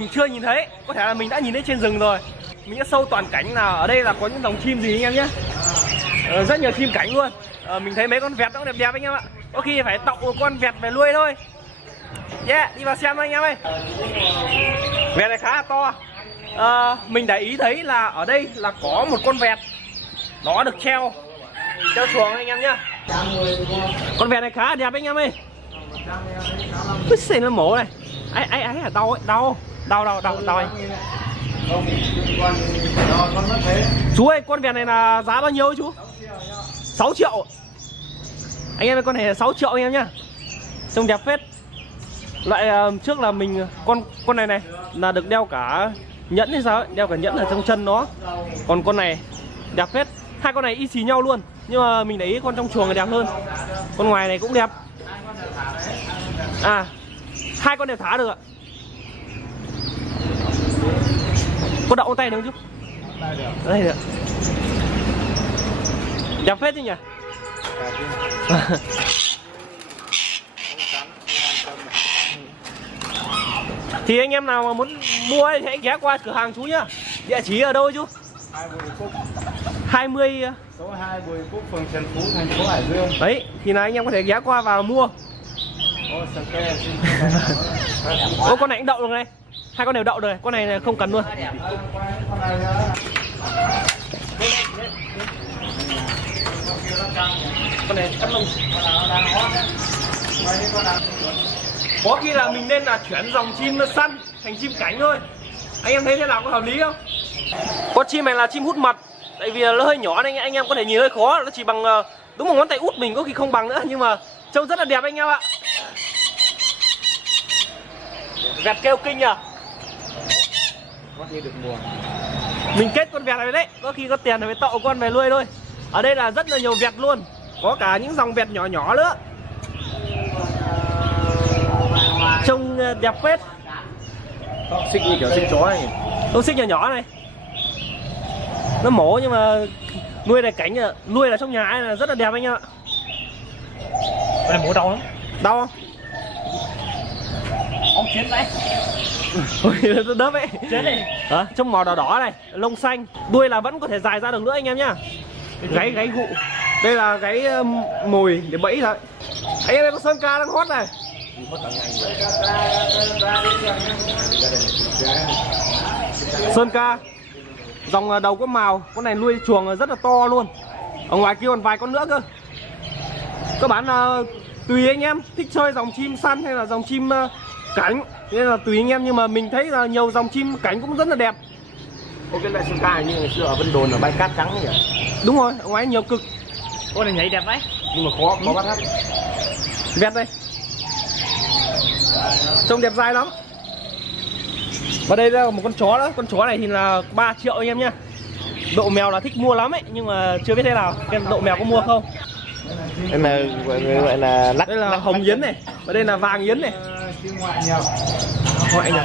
Mình chưa nhìn thấy, có thể là mình đã nhìn thấy trên rừng rồi. Mình đã sâu toàn cảnh là ở đây là có những dòng chim gì anh em nhé. Rất nhiều chim cảnh luôn. Mình thấy mấy con vẹt nó đẹp đẹp anh em ạ. Có khi phải tậu một con vẹt về nuôi thôi. Yeah, đi vào xem anh em ơi. Vẹt này khá là to. Mình để ý thấy là ở đây là có một con vẹt. Nó được treo chuồng anh em nhá. Con vẹt này khá là đẹp anh em ơi. Cứ xịn nó mổ này. Ấy là đau ấy, đau anh. Chú ơi, con vẹt này là giá bao nhiêu ấy chú? 6 triệu. Anh em ơi, con này là 6 triệu anh em nhá. Trông đẹp phết. Lại trước là mình con này là được đeo cả nhẫn hay sao ấy, đeo cả nhẫn ở trong chân nó. Còn con này đẹp phết. Hai con này y xì nhau luôn, nhưng mà mình để ý con trong chuồng này đẹp hơn. Con ngoài này cũng đẹp. Hai con đều thả được ạ. Có đậu tay được không chú? Đây được. Đẹp phết chứ nhỉ? Thì anh em nào mà muốn mua thì hãy ghé qua cửa hàng chú nhá. Địa chỉ ở đâu chú? 20 số 2 Bùi Phúc, phường Trần Phú, thành phố Hải Dương. Đấy, thì là anh em có thể ghé qua và mua. Ô, con này cũng đậu được này. Hai con đều đậu rồi, con này không cần luôn. Con này cắt lông. Có khi là mình nên là chuyển dòng chim săn thành chim cảnh thôi. Anh em thấy thế nào, có hợp lý không? Con chim này là chim hút mật. Tại vì nó hơi nhỏ nên anh em có thể nhìn hơi khó. Nó chỉ bằng đúng một ngón tay út mình, có khi không bằng nữa. Nhưng mà trông rất là đẹp anh em ạ. Vẹt kêu kinh à. Mình kết con vẹt này đấy. Có khi có tiền thì phải tậu con về nuôi thôi. Ở đây là rất là nhiều vẹt luôn. Có cả những dòng vẹt nhỏ nhỏ nữa. Trông đẹp phết. Xích như kiểu xích chó này. Con xích nhỏ nhỏ này. Nó mổ nhưng mà nuôi này cảnh nuôi là trong nhà ấy là rất là đẹp anh em ạ. Con này mổ đau lắm. Đau không? Ông chiến đấy. Ôi, đớp ấy. Chết đi. Trông màu đỏ đỏ này, lông xanh. Đuôi là vẫn có thể dài ra được nữa anh em nhá. Gáy gụ. Đây là gáy mồi để bẫy thôi. Anh em có sơn ca đang hot này. Sơn ca. Dòng đầu có màu. Con này nuôi chuồng rất là to luôn. Ở ngoài kia còn vài con nữa cơ. Các bạn tùy anh em thích chơi dòng chim săn hay là dòng chim cảnh, nên là tùy anh em, nhưng mà mình thấy là nhiều dòng chim cảnh cũng rất là đẹp. Ô, cái loại sơn ca như ngày xưa ở Vân Đồn ở bãi cát trắng nhỉ? Đúng rồi, ở ngoài nhiều cực. Con này nhảy đẹp đấy, nhưng mà khó bắt hết. Vẹt đây, trông đẹp dai lắm. Và đây là một con chó đó, con chó này thì là 3 triệu anh em nhá. Độ mèo là thích mua lắm ấy, nhưng mà chưa biết thế nào. Cái độ mèo có mua không? Đây là gọi là lắc. Đây là hồng yến này, và đây là vàng yến này. Ngoại nhiều. Ngoại nhỉ.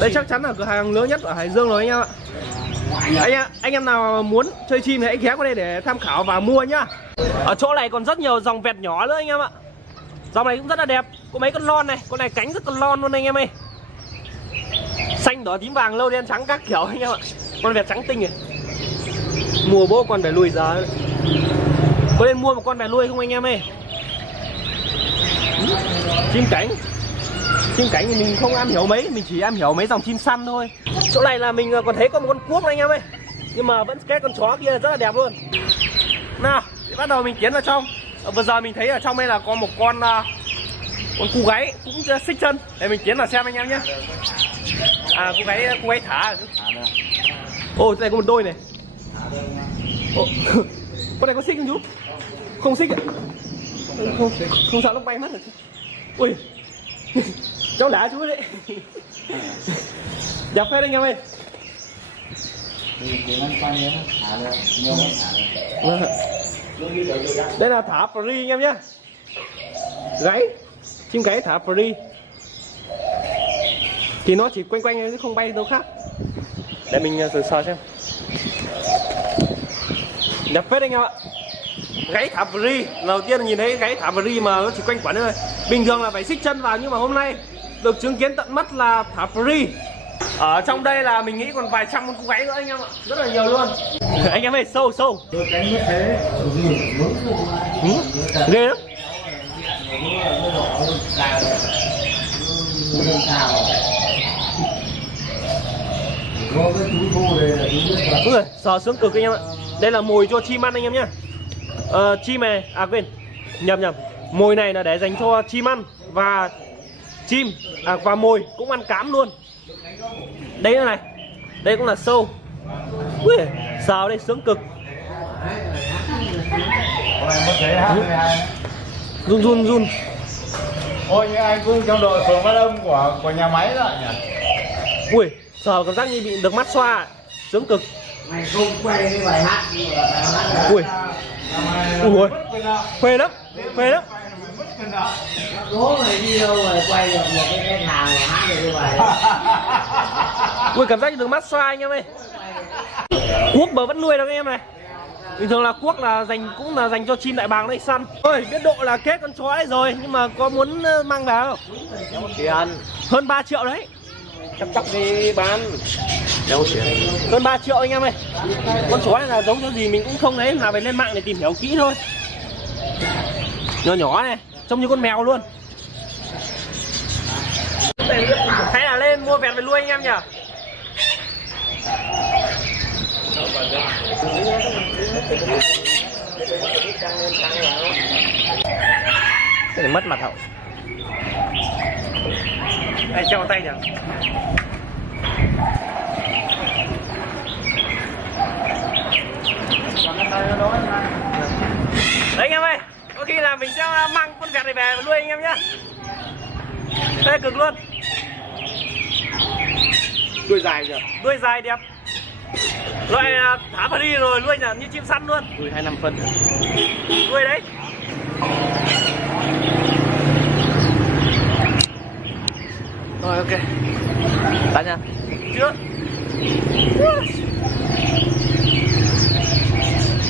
Đây chắc chắn là cửa hàng lớn nhất ở Hải Dương rồi anh em ạ. Anh em nào muốn chơi chim thì hãy ghé qua đây để tham khảo và mua nhá. Ở chỗ này còn rất nhiều dòng vẹt nhỏ nữa anh em ạ. Dòng này cũng rất là đẹp. Có mấy con lon này, con này cánh rất con lon luôn anh em ơi. Xanh đỏ tím vàng lâu đen trắng các kiểu anh em ạ. Con vẹt trắng tinh này. Mua bố con về nuôi giờ. Có nên mua một con về nuôi không anh em ơi? Chim cảnh. Chim cảnh thì mình không am hiểu mấy, mình chỉ am hiểu mấy dòng chim săn thôi. Chỗ này là mình còn thấy có một con cuốc này anh em ơi. Nhưng mà vẫn cái con chó kia rất là đẹp luôn. Nào, thì bắt đầu mình tiến vào trong. Vừa giờ mình thấy ở trong đây là có một con cu gáy cũng xích chân. Để mình tiến vào xem anh em nhé. Cu gáy thả. Ồ, đây có một đôi này. Ồ, con này có xích không chú? Không xích ạ? Không sợ nó bay mất rồi. Ui, cháu đá chú đấy. Đẹp phết anh em ơi. Đây là thả free anh em nhé. Gáy, chim gáy thả free. Thì nó chỉ quanh quanh chứ không bay đâu khác. Để mình thử sờ xem. Đẹp phết anh em ạ. Gáy thả free, đầu tiên nhìn thấy gáy thả free mà nó chỉ quanh quẩn thôi. Bình thường là phải xích chân vào, nhưng mà hôm nay được chứng kiến tận mắt là thả free. Ở trong đây là mình nghĩ còn vài trăm con cú gáy nữa anh em ạ, rất là nhiều luôn. Anh em ơi, sâu sâu. Cánh như thế, Ghê lắm. có cái chú thu đây là chú biết là Đúng rồi, sờ sướng cực anh em ạ. Đây là mồi cho chim ăn anh em nhá. Chim này, à quên, nhầm. Mồi này là để dành cho chim ăn và chim và mồi cũng ăn cám luôn. Đây nữa này, đây cũng là sâu. Ui, sờ đây sướng cực. Run. ôi như anh cũng trong đội phường Phát Âm của nhà máy rồi nhỉ. Ui, sờ cảm giác như bị được mát xoa, sướng cực. mày không quay cái bài hát Ui, ui, phê lắm. đố mày đi đâu rồi quay được một cái khách hàng mà hát được cái bài Ui, cảm giác như được mát xoa anh em ơi. Cuốc bờ vẫn nuôi đâu anh em này. Bình thường là cuốc là cũng là dành cho chim đại bàng đây săn. Ôi, biết độ là kết con chó ấy rồi, nhưng mà có muốn mang về không? Tiền Hơn 3 triệu đấy. chắp đi bán đâu tiền. Hơn 3 triệu anh em ơi. Con chó này là giống cho gì mình cũng không thấy, là phải lên mạng để tìm hiểu kỹ thôi. Nhỏ nhỏ này, trông như con mèo luôn. Hay là lên mua vẹt về nuôi anh em nhỉ? Cái này mất mặt hậu. Đây, cho tay nhỉ. Đấy anh em ơi, có khi là mình sẽ mang con vẹt này về nuôi anh em nhá. Đây cực luôn. Đuôi dài nhỉ. Đuôi dài đẹp. Loại thả vào đi rồi nuôi nhỉ, như chim săn luôn. Đuôi 25 phân. Nuôi đấy. Rồi ok. Tắt nha. Chưa.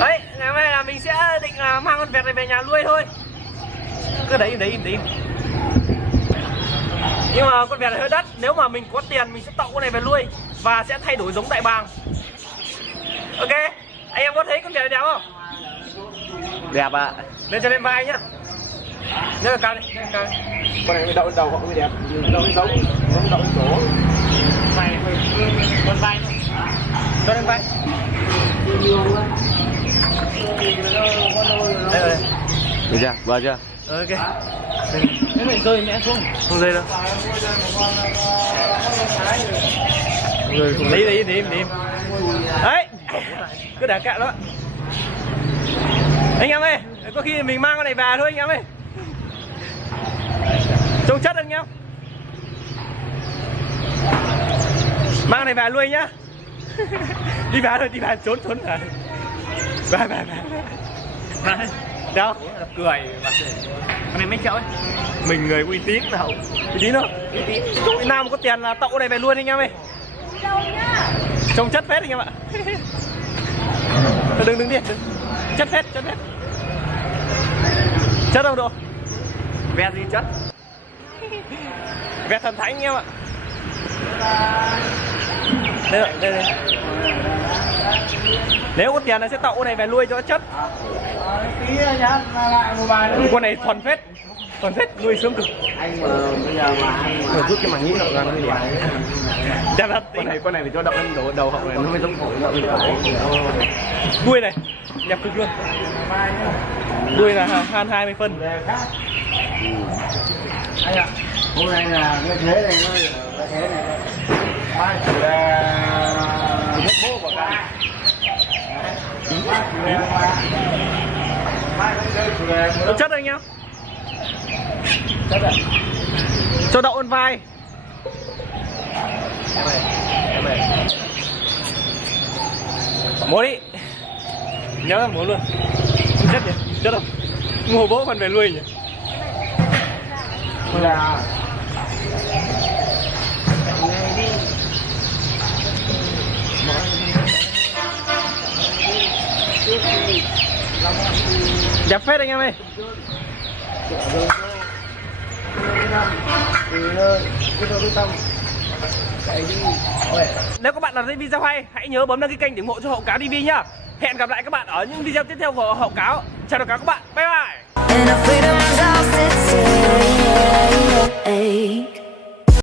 Đấy, ngày hôm nay là mình sẽ định là mang con vẹt này về nhà nuôi thôi. Cứ đấy im. Nhưng mà con vẹt này hơi đắt. Nếu mà mình có tiền mình sẽ tậu con này về nuôi và sẽ thay đổi giống đại bàng. Ok, anh em có thấy con vẹt này đẹp không? Đẹp ạ. Lên cho lên vai nhá. Nhớ cao đi, cao đi. Con này đậu đầu họ mới đẹp. Đậu giống đậu chỗ. Vai, con vai thôi. Cho lên vai. Đây rồi. Được chưa? Vừa chưa? Ok. Thế mày rơi mẹ xuống. Không rơi đâu. Rồi không Đi im. Đấy. Cứ để cạn đó. Anh em ơi, có khi mình mang con này về thôi anh em ơi. Trông chất anh em. Mang này về nuôi nhá. Đi về trốn rồi. Về. Đâu? cười mặt Con này mấy triệu ấy? Mình người uy tín nào? Uy tín không? Uy tín. Việt Nam có tiền là tậu này về luôn anh em ơi. Trông chất phết anh em ạ. Đừng đi. Chất phết. Chất đâu độ? Vẹt gì chất? Vẹt thần thánh anh em ạ. Đây. Nếu có tiền là sẽ tậu này về nuôi cho chất. Tí nhá, lại một bài nữa. Con này thuần phết, nuôi sướng cực. anh mà bây giờ mà anh mà rút cái màng nhĩ đậu ra nó mới đẹp. Đẹp thật. Con này phải cho đậu lên đầu hậu này nó mới giống phổi đậu lên phải. Đuôi này đẹp cực luôn. Đuôi là han 20 phân. Anh ạ, hôm nay là cái thế này nó cái thế này. Mai chủ đề Hết bố của ca. Cho chất anh em. Cho đậu lên vai. Em này. Múa đi. Nhớ là múa luôn. Chất nhỉ? Chất không? Ngồi bố còn về nuôi nhỉ? là Đẹp phết anh em ơi. thì cái đồ bê tông chạy đi. Ôi. Nếu các bạn nào thấy video hay, hãy nhớ bấm đăng ký kênh để ủng hộ cho Hậu Cáo TV nhá. Hẹn gặp lại các bạn ở những video tiếp theo của Hậu Cáo. Chào tất cả các bạn, bye bye. And I freedom